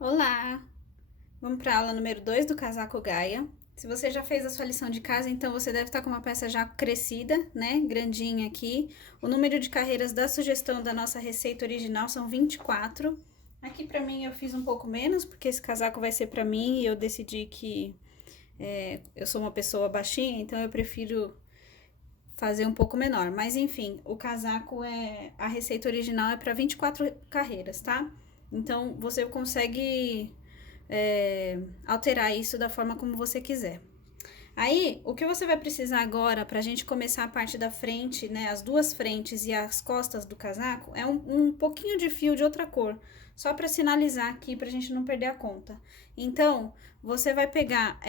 Olá! Vamos para a aula número 2 do casaco Gaia. Se você já fez a sua lição de casa, então você deve estar com uma peça já crescida, né? Grandinha aqui. O número de carreiras da sugestão da nossa receita original são 24. Aqui para mim eu fiz um pouco menos, porque esse casaco vai ser para mim e eu decidi que eu sou uma pessoa baixinha, então eu prefiro fazer um pouco menor. Mas enfim, o casaco a receita original é para 24 carreiras, tá? Então você consegue alterar isso da forma como você quiser. Aí, o que você vai precisar agora para a gente começar a parte da frente, né, as duas frentes e as costas do casaco, é um pouquinho de fio de outra cor, só para sinalizar aqui para a gente não perder a conta. Então, você vai pegar,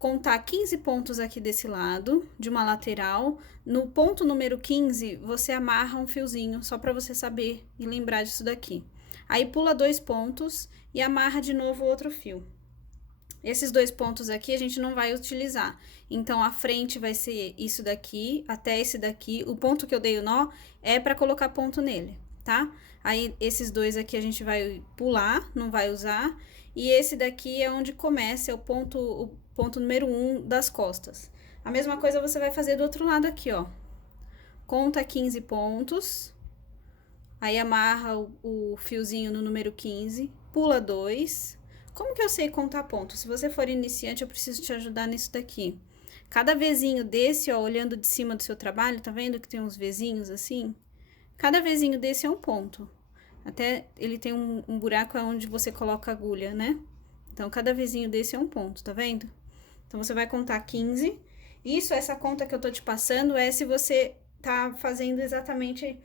contar 15 pontos aqui desse lado, de uma lateral. No ponto número 15, você amarra um fiozinho, só para você saber e lembrar disso daqui. Aí pula 2 pontos e amarra de novo outro fio. Esses 2 pontos aqui a gente não vai utilizar. Então, a frente vai ser isso daqui, até esse daqui. O ponto que eu dei o nó é para colocar ponto nele, tá? Aí, esses 2 aqui a gente vai pular, não vai usar. E esse daqui é onde começa, é o ponto número 1 das costas. A mesma coisa você vai fazer do outro lado aqui, ó. Conta 15 pontos. Aí, amarra o fiozinho no número 15, pula 2. Como que eu sei contar pontos? Se você for iniciante, eu preciso te ajudar nisso daqui. Cada vezinho desse, ó, olhando de cima do seu trabalho, tá vendo que tem uns vezinhos assim? Cada vezinho desse é um ponto. Até ele tem um buraco onde você coloca a agulha, né? Então, cada vezinho desse é um ponto, tá vendo? Então, você vai contar 15. Essa conta que eu tô te passando é se você tá fazendo exatamente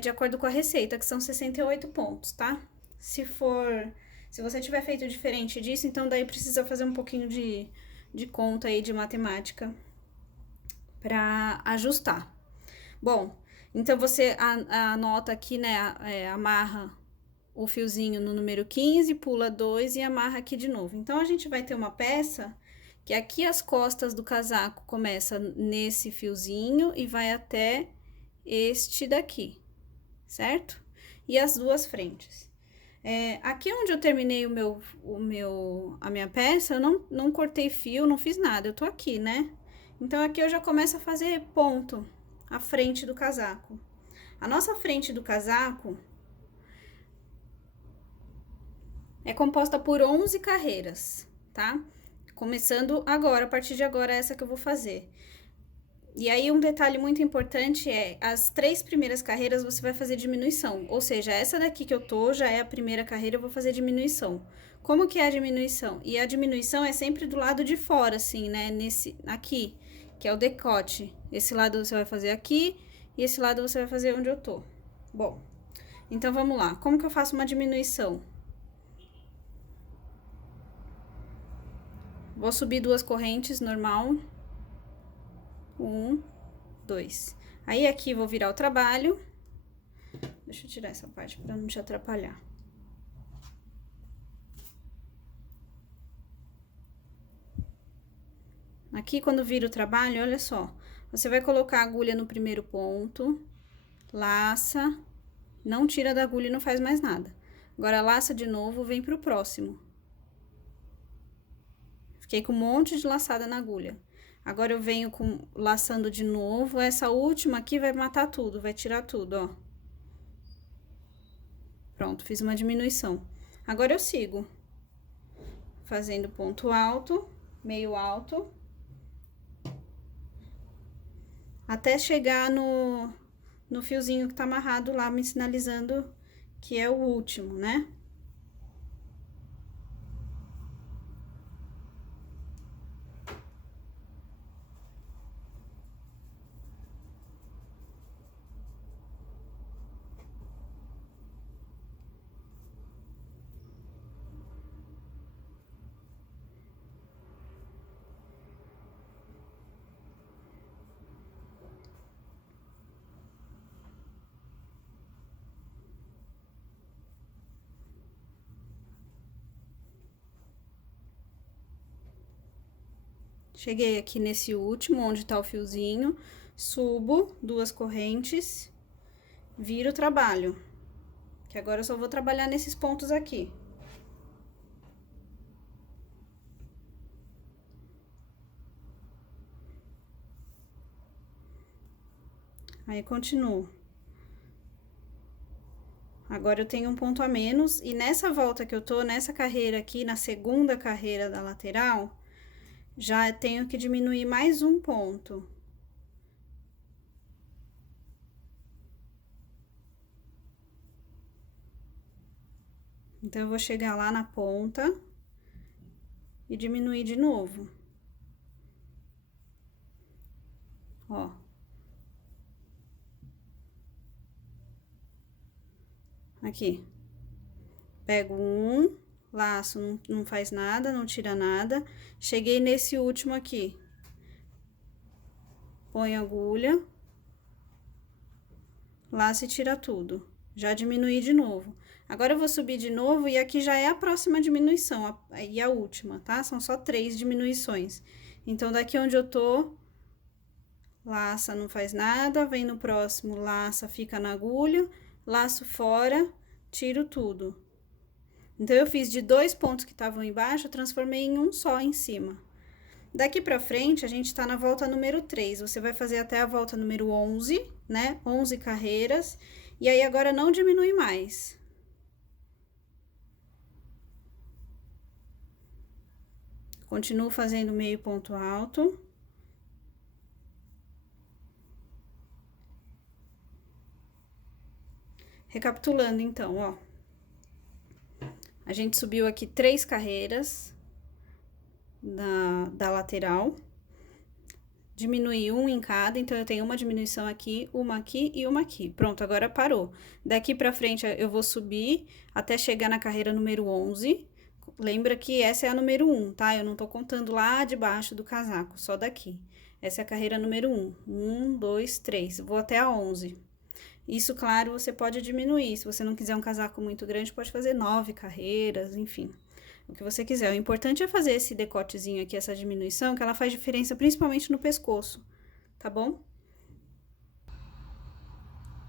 de acordo com a receita, que são 68 pontos, tá? Se você tiver feito diferente disso, então daí precisa fazer um pouquinho de conta aí, de matemática, para ajustar. Bom, então você anota aqui, né, amarra o fiozinho no número 15, pula 2 e amarra aqui de novo. Então, a gente vai ter uma peça que aqui as costas do casaco começa nesse fiozinho e vai até este daqui, certo? E as duas frentes. Aqui onde eu terminei a minha peça, eu não cortei fio, não fiz nada, eu tô aqui, né? Então, aqui eu já começo a fazer ponto, a frente do casaco. A nossa frente do casaco é composta por 11 carreiras, tá? Começando agora, a partir de agora, essa que eu vou fazer. E aí, um detalhe muito importante as 3 primeiras carreiras você vai fazer diminuição. Ou seja, essa daqui que eu tô já é a primeira carreira, eu vou fazer diminuição. Como que é a diminuição? E a diminuição é sempre do lado de fora, assim, né? Aqui, que é o decote. Esse lado você vai fazer aqui e esse lado você vai fazer onde eu tô. Bom, então vamos lá. Como que eu faço uma diminuição? Vou subir 2 correntes, normal. 1, 2. Aí, aqui, vou virar o trabalho. Deixa eu tirar essa parte pra não te atrapalhar. Aqui, quando vira o trabalho, olha só. Você vai colocar a agulha no primeiro ponto, laça, não tira da agulha e não faz mais nada. Agora, laça de novo, vem pro próximo. Fiquei com um monte de laçada na agulha. Agora, eu venho laçando de novo. Essa última aqui vai matar tudo, vai tirar tudo, ó. Pronto, fiz uma diminuição. Agora, eu sigo fazendo ponto alto, meio alto, até chegar no fiozinho que tá amarrado lá, me sinalizando que é o último, né? Cheguei aqui nesse último, onde tá o fiozinho, subo 2 correntes, viro o trabalho. Que agora eu só vou trabalhar nesses pontos aqui. Aí, continuo. Agora, eu tenho um ponto a menos, e nessa volta que eu tô, nessa carreira aqui, na segunda carreira da lateral, já tenho que diminuir mais um ponto. Então, eu vou chegar lá na ponta e diminuir de novo. Ó. Aqui. Pego um, laço, não faz nada, não tira nada. Cheguei nesse último aqui. Põe a agulha. Laço e tira tudo. Já diminui de novo. Agora, eu vou subir de novo e aqui já é a próxima diminuição, e a última, tá? São só 3 diminuições. Então, daqui onde eu tô, laça, não faz nada, vem no próximo, laça, fica na agulha, laço fora, tiro tudo. Então, eu fiz de 2 pontos que estavam embaixo, eu transformei em um só em cima. Daqui pra frente, a gente tá na volta número 3, você vai fazer até a volta número 11, né? 11 carreiras, e aí agora não diminui mais. Continuo fazendo meio ponto alto. Recapitulando, então, ó. A gente subiu aqui 3 carreiras da lateral. Diminui um em cada, então eu tenho uma diminuição aqui e uma aqui. Pronto, agora parou. Daqui pra frente eu vou subir até chegar na carreira número 11. Lembra que essa é a número 1, tá? Eu não tô contando lá de baixo do casaco, só daqui. Essa é a carreira número 1. 1, 2, 3. Vou até a 11. Isso, claro, você pode diminuir. Se você não quiser um casaco muito grande, pode fazer 9 carreiras, enfim. O que você quiser. O importante é fazer esse decotezinho aqui, essa diminuição, que ela faz diferença principalmente no pescoço, tá bom?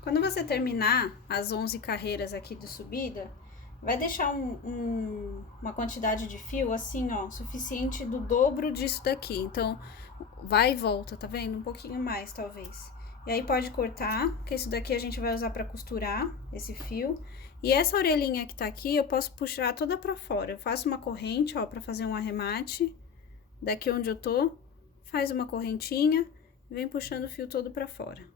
Quando você terminar as 11 carreiras aqui de subida, vai deixar uma quantidade de fio assim, ó, suficiente do dobro disso daqui. Então, vai e volta, tá vendo? Um pouquinho mais, talvez. E aí, pode cortar, porque isso daqui a gente vai usar pra costurar esse fio. E essa orelhinha que tá aqui, eu posso puxar toda pra fora. Eu faço uma corrente, ó, pra fazer um arremate. Daqui onde eu tô, faz uma correntinha, vem puxando o fio todo pra fora.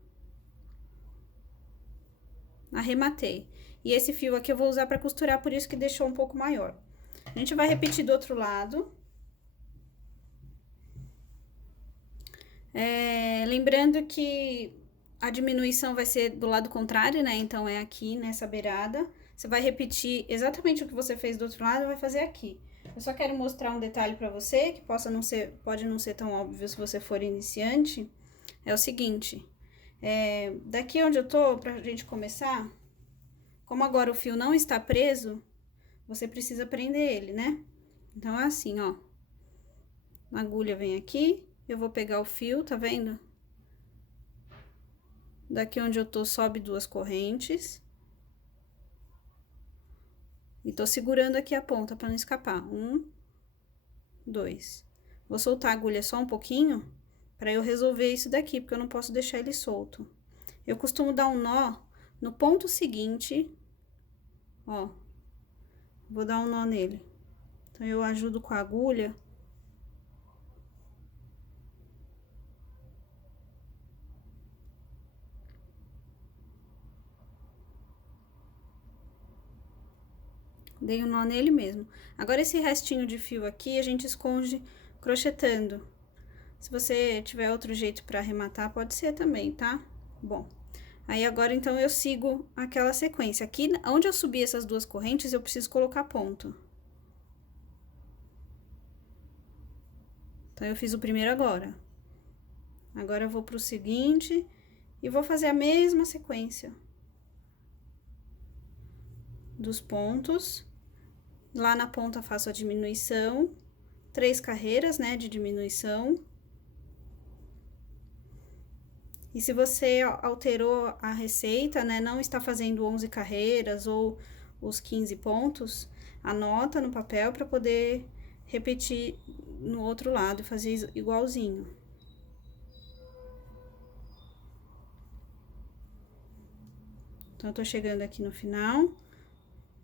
Arrematei. E esse fio aqui eu vou usar pra costurar, por isso que deixou um pouco maior. A gente vai repetir do outro lado. Lembrando que a diminuição vai ser do lado contrário, né? Então, é aqui, nessa beirada. Você vai repetir exatamente o que você fez do outro lado, vai fazer aqui. Eu só quero mostrar um detalhe pra você, que pode não ser tão óbvio se você for iniciante. É o seguinte, daqui onde eu tô, pra gente começar, como agora o fio não está preso, você precisa prender ele, né? Então, é assim, ó. A agulha vem aqui, eu vou pegar o fio, tá vendo? Daqui onde eu tô, sobe 2 correntes. E tô segurando aqui a ponta pra não escapar. 1, 2. Vou soltar a agulha só um pouquinho pra eu resolver isso daqui, porque eu não posso deixar ele solto. Eu costumo dar um nó no ponto seguinte, ó. Vou dar um nó nele. Então, eu ajudo com a agulha. Dei um nó nele mesmo. Agora, esse restinho de fio aqui, a gente esconde crochetando. Se você tiver outro jeito pra arrematar, pode ser também, tá? Bom, aí agora, então, eu sigo aquela sequência. Aqui, onde eu subi essas 2 correntes, eu preciso colocar ponto. Então, eu fiz o primeiro agora. Agora, eu vou pro seguinte e vou fazer a mesma sequência dos pontos. Lá na ponta, faço a diminuição, 3 carreiras, né, de diminuição. E se você alterou a receita, né, não está fazendo 11 carreiras ou os 15 pontos, anota no papel para poder repetir no outro lado e fazer igualzinho. Então, eu tô chegando aqui no final.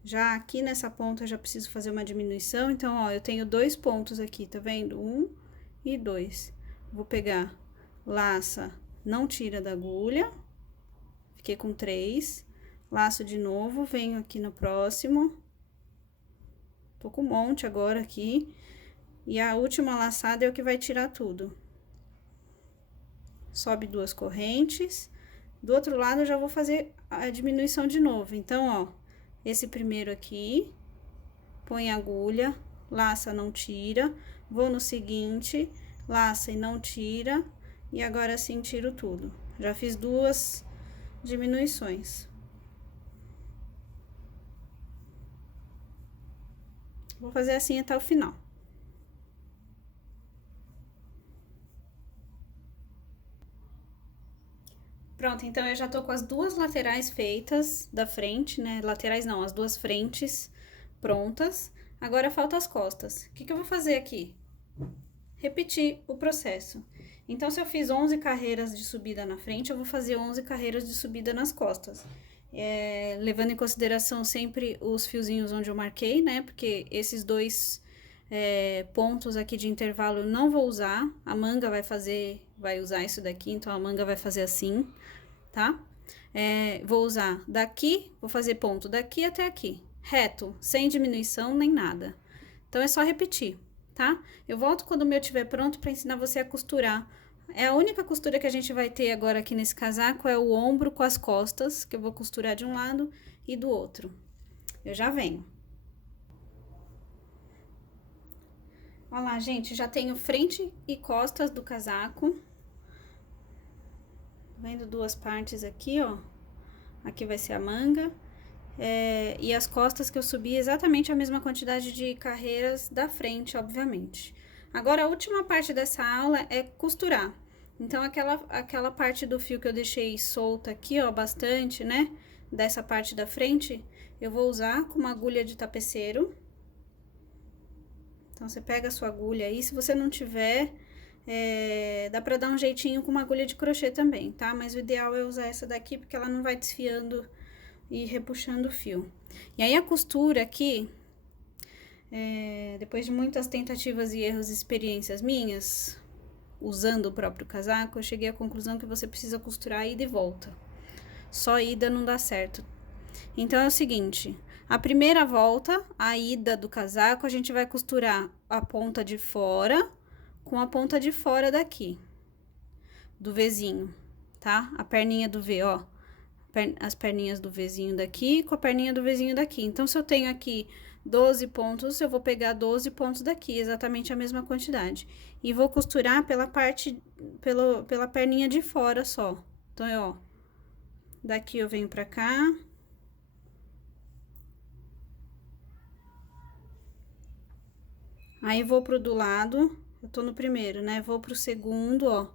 Já aqui nessa ponta, eu já preciso fazer uma diminuição. Então, ó, eu tenho 2 pontos aqui, tá vendo? 1 e 2. Vou pegar, laça, não tira da agulha. Fiquei com 3. Laço de novo, venho aqui no próximo. Tô com um monte agora aqui. E a última laçada é o que vai tirar tudo. Sobe 2 correntes. Do outro lado, eu já vou fazer a diminuição de novo. Então, ó, esse primeiro aqui, põe a agulha, laça, não tira. Vou no seguinte, laça e não tira. E agora sim, tiro tudo. Já fiz 2 diminuições. Vou fazer assim até o final. Pronto, então eu já tô com as 2 laterais feitas da frente, né? Laterais não, as 2 frentes prontas. Agora falta as costas. O que que eu vou fazer aqui? Repetir o processo. Então, se eu fiz 11 carreiras de subida na frente, eu vou fazer 11 carreiras de subida nas costas. Levando em consideração sempre os fiozinhos onde eu marquei, né? Porque esses 2 pontos aqui de intervalo eu não vou usar. A manga vai usar isso daqui, então a manga vai fazer assim, tá? Vou usar daqui, vou fazer ponto daqui até aqui, reto, sem diminuição nem nada. Então, é só repetir, tá? Eu volto quando o meu estiver pronto para ensinar você a costurar. A única costura que a gente vai ter agora aqui nesse casaco é o ombro com as costas, que eu vou costurar de um lado e do outro. Eu já venho. Olha lá, gente, já tenho frente e costas do casaco. Vendo 2 partes aqui, ó. Aqui vai ser a manga. E as costas que eu subi exatamente a mesma quantidade de carreiras da frente, obviamente. Agora, a última parte dessa aula é costurar. Então, aquela parte do fio que eu deixei solta aqui, ó, bastante, né? Dessa parte da frente, eu vou usar com uma agulha de tapeceiro. Então, você pega a sua agulha aí, se você não tiver, dá pra dar um jeitinho com uma agulha de crochê também, tá? Mas o ideal é usar essa daqui, porque ela não vai desfiando e repuxando o fio. E aí, a costura aqui, depois de muitas tentativas e erros e experiências minhas, usando o próprio casaco, eu cheguei à conclusão que você precisa costurar ida e volta. Só ida não dá certo. Então, é o seguinte, a primeira volta, a ida do casaco, a gente vai costurar a ponta de fora com a ponta de fora daqui, do Vzinho, tá? A perninha do V, ó. As perninhas do Vzinho daqui com a perninha do Vzinho daqui. Então, se eu tenho aqui 12 pontos, eu vou pegar 12 pontos daqui, exatamente a mesma quantidade. E vou costurar pela perninha de fora só. Então, ó, daqui eu venho pra cá. Aí, vou pro do lado, eu tô no primeiro, né? Vou pro segundo, ó.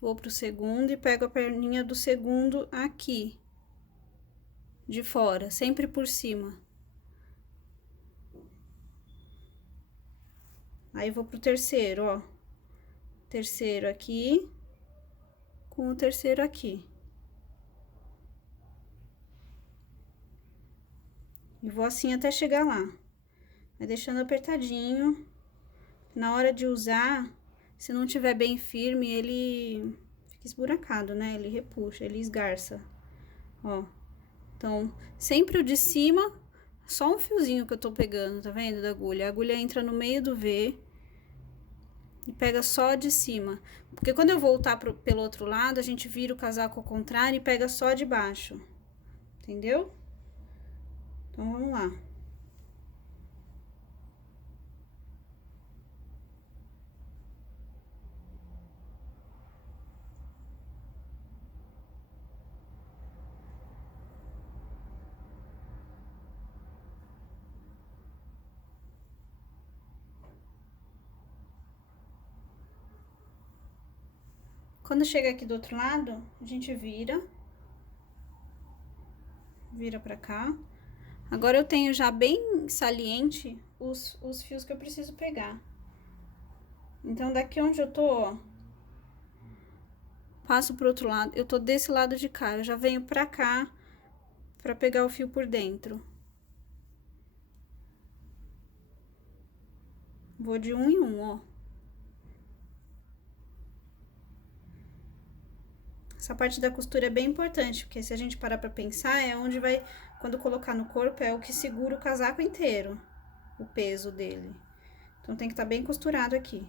Vou pro segundo e pego a perninha do segundo aqui, de fora, sempre por cima. Aí, vou pro terceiro, ó. Terceiro aqui, com o terceiro aqui. E vou assim até chegar lá. Vai deixando apertadinho. Na hora de usar, se não tiver bem firme, ele fica esburacado, né? Ele repuxa, ele esgarça. Ó. Então, sempre o de cima, só um fiozinho que eu tô pegando, tá vendo? Da agulha. A agulha entra no meio do V e pega só de cima. Porque quando eu voltar pelo outro lado, a gente vira o casaco ao contrário e pega só de baixo. Entendeu? Então, vamos lá. Quando chega aqui do outro lado, a gente vira pra cá. Agora, eu tenho já bem saliente os fios que eu preciso pegar. Então, daqui onde eu tô, ó, passo pro outro lado, eu tô desse lado de cá, eu já venho pra cá pra pegar o fio por dentro. Vou de um em um, ó. Essa parte da costura é bem importante, porque se a gente parar pra pensar, é onde vai, quando colocar no corpo, é o que segura o casaco inteiro, o peso dele. Então tem que estar bem costurado aqui.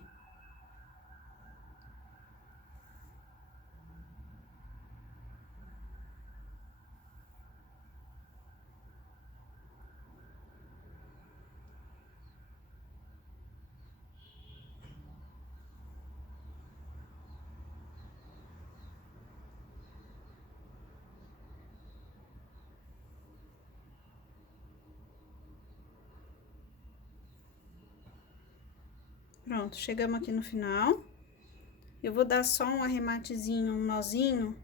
Pronto, chegamos aqui no final. Eu vou dar só um arrematezinho, um nozinho.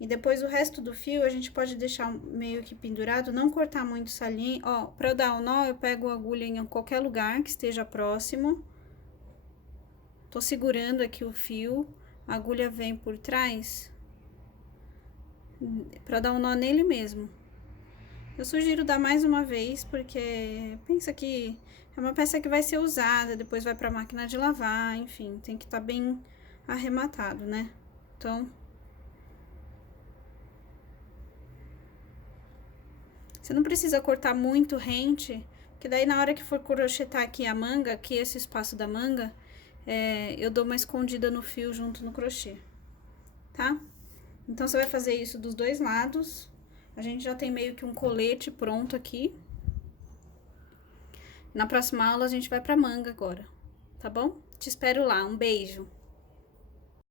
E depois o resto do fio a gente pode deixar meio que pendurado, não cortar muito essa linha. Ó, pra eu dar o nó, eu pego a agulha em qualquer lugar que esteja próximo. Tô segurando aqui o fio, a agulha vem por trás. Pra dar um nó nele mesmo. Eu sugiro dar mais uma vez, porque pensa que é uma peça que vai ser usada, depois vai pra máquina de lavar, enfim, tem que estar bem arrematado, né? Então, você não precisa cortar muito rente, porque daí na hora que for crochetar aqui a manga, aqui esse espaço da manga, eu dou uma escondida no fio junto no crochê, tá? Então, você vai fazer isso dos dois lados. A gente já tem meio que um colete pronto aqui. Na próxima aula, a gente vai pra manga agora, tá bom? Te espero lá, um beijo!